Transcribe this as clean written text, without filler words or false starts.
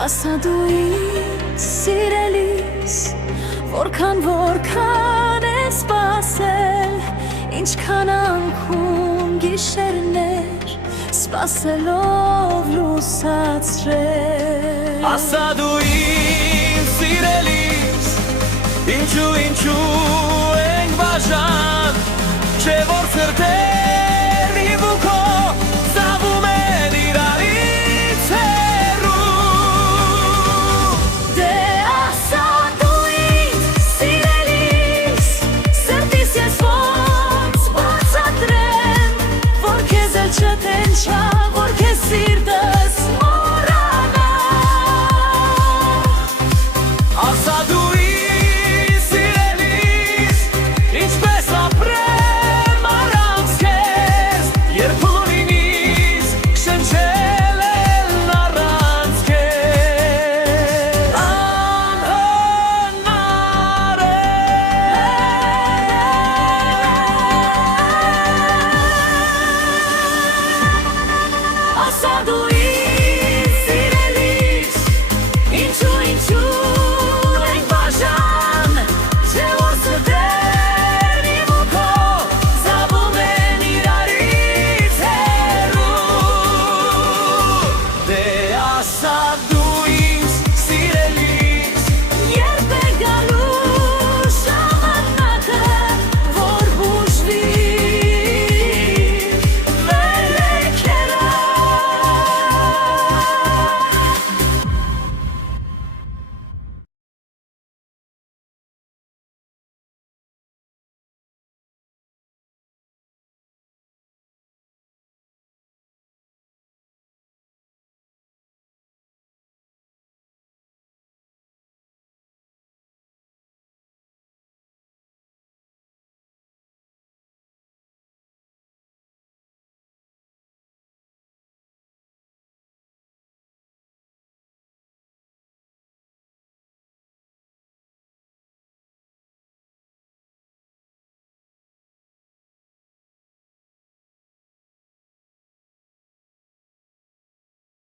Ասա դու ինձ սիրելիս, որքան ես սպասել, ինչքան անքուն գիշերներ, սպասելով լուսացրել։ Ասա դու ինձ սիրելիս, ինչու ենք բաժան, չէ որ սրտերիվ ու քո ծավում են իրարից հեռու։ Դե ասա դու ինձ սիրելիս, սրտիս ես ոնց բացատրեմ, որ քեզ էլ չտենչա, որ քեզ սիրտս մոռանա։ Ասա դու ինձ սիրելիս, ինչպես ապրեմ առանց քեզ, երբ ուղինիս շնչել են առանց քեզ։ Անհնար է։ Ասա դու ինձ սիրելիս, ինչու ենք բաժան, չէ որ սրտերիվ ու քո ծավում են իրարից հեռու։ Դե ասա դու